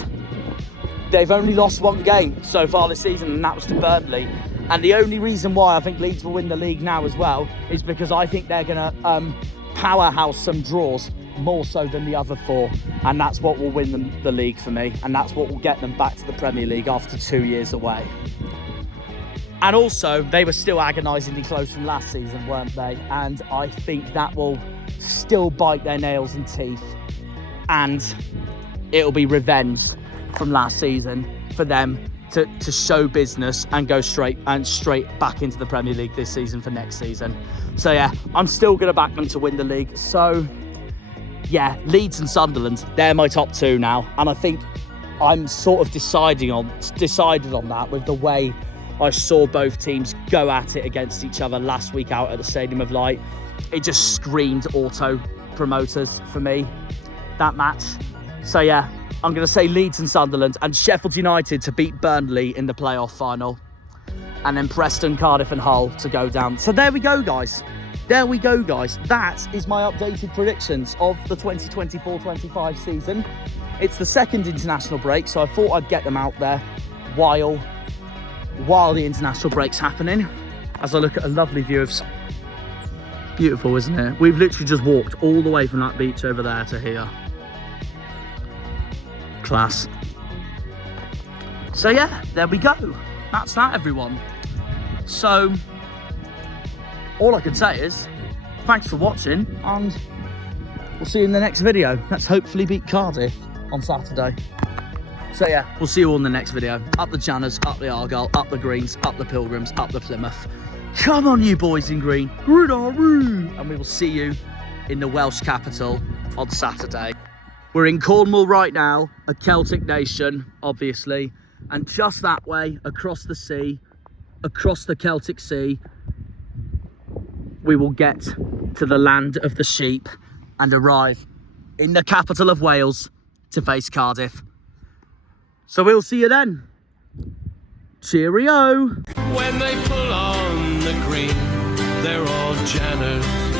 they've only lost one game so far this season, and that was to Burnley. And the only reason why I think Leeds will win the league now as well is because I think they're going to powerhouse some draws more so than the other four, and that's what will win them the league for me, and that's what will get them back to the Premier League after 2 years away. And also, they were still agonisingly close from last season, weren't they? And I think that will still bite their nails and teeth, and it'll be revenge from last season for them to show business and go straight back into the Premier League this season for next season. So yeah, I'm still going to back them to win the league. So yeah, Leeds and Sunderland, they're my top two now, and I think I'm sort of decided on that with the way I saw both teams go at it against each other last week out at the Stadium of Light. It just screamed auto promoters for me, that match. So yeah, I'm going to say Leeds and Sunderland, and Sheffield United to beat Burnley in the playoff final, and then Preston, Cardiff and Hull to go down. So there we go, guys. There we go, guys. That is my updated predictions of the 2024-25 season. It's the second international break, so I thought I'd get them out there while the international break's happening, as I look at a lovely view of... Beautiful, isn't it? We've literally just walked all the way from that beach over there to here. Class. So yeah, there we go. That's that, everyone. So all I could say is thanks for watching, and we'll see you in the next video. Let's hopefully beat Cardiff on Saturday. So yeah, we'll see you all in the next video. Up the Janners, up the Argyle, up the Greens, up the Pilgrims, up the Plymouth. Come on, you boys in green. And we will see you in the Welsh capital on Saturday. We're in Cornwall right now, a Celtic nation, obviously. And just that way, across the sea, across the Celtic Sea, we will get to the land of the sheep and arrive in the capital of Wales to face Cardiff. So we'll see you then. Cheerio. When they pull on the green, they're all Janners.